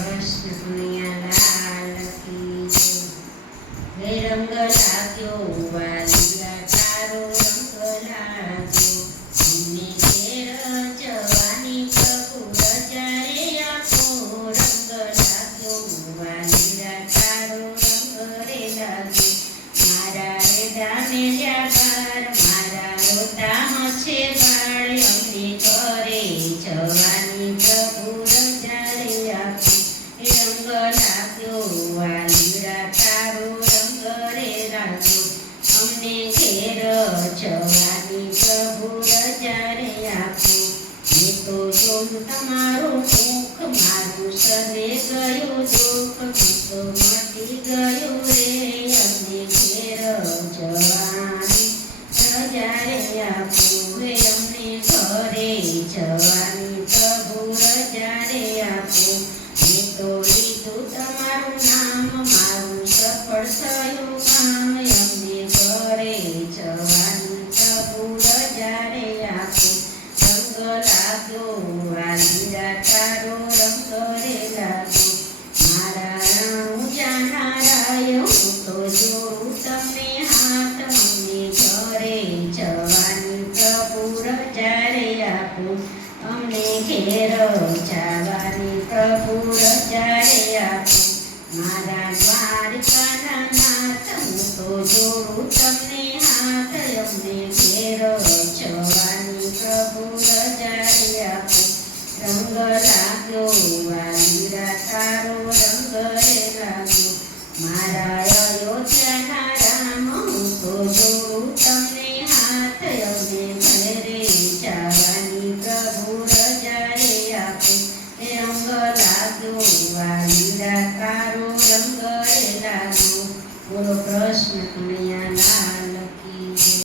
કૃષ્ણ કનૈયા લાલ કી જય। હે રંગ લાગ્યો વાલીરા તારો રંગ લાગ્યો, અમને ઘેર જવાની પ્રભુ રજા રે આપો। રંગ લાગ્યો વાલીરા તારો રંગ રે લાગ્યો, મારા રેડા મેલ્યા બાર મારા રોતા હશે બાળ, અમને ઘરે જવાની પ્રભુ રજા રે આપો। રંગ લાગ્યો વાલીરા તારો રંગ રે લાગ્યો, અમને ઘેર જવાની પ્રભુ રજા રે આપો। મેં તો જોયું તમારું મુખ, મારું સદે ગયું દુઃખ, મેં તો મટી ગયું રે, અમને ઘેર જવાની રજા રે આપો। હે અમને ઘરે જવાની પ્રભુ રજા રે આપો। મેં તો લીધું તમારું નામ, મારું સફળ થયું કામ, અમને ઘરે જવાની પ્રભુ રજા રે આપો। રંગ લાગ્યો વાલીરા તારો રંગ રે લાગ્યો, મારા રાણું જાનારાય હું તો જોઉં તમને હાથ, અમને ઘરે જવાની પ્રભુ રજા રે આપો। અમને ઘેર જવાની પ્રભુ રજા રે આપો। મારા દ્વારકાના નાથ હું તો જોઉં તમને હાથ, અમને ઘેર જવાની પ્રભુ રજા રે આપો। રંગ લાગ્યો વાલીરા તારો રંગ રે લાગ્યો, મારા અયોધ્યાના રામ હું તો જોઉં તમને હાથ, અમને ઘરે જવાની પ્રભુ રજા રે આપો। રંગ લાગ્યો વાલીરા તારો રંગ રે લાગ્યો। બોલો કૃષ્ણ કનૈયા લાલ કી જય।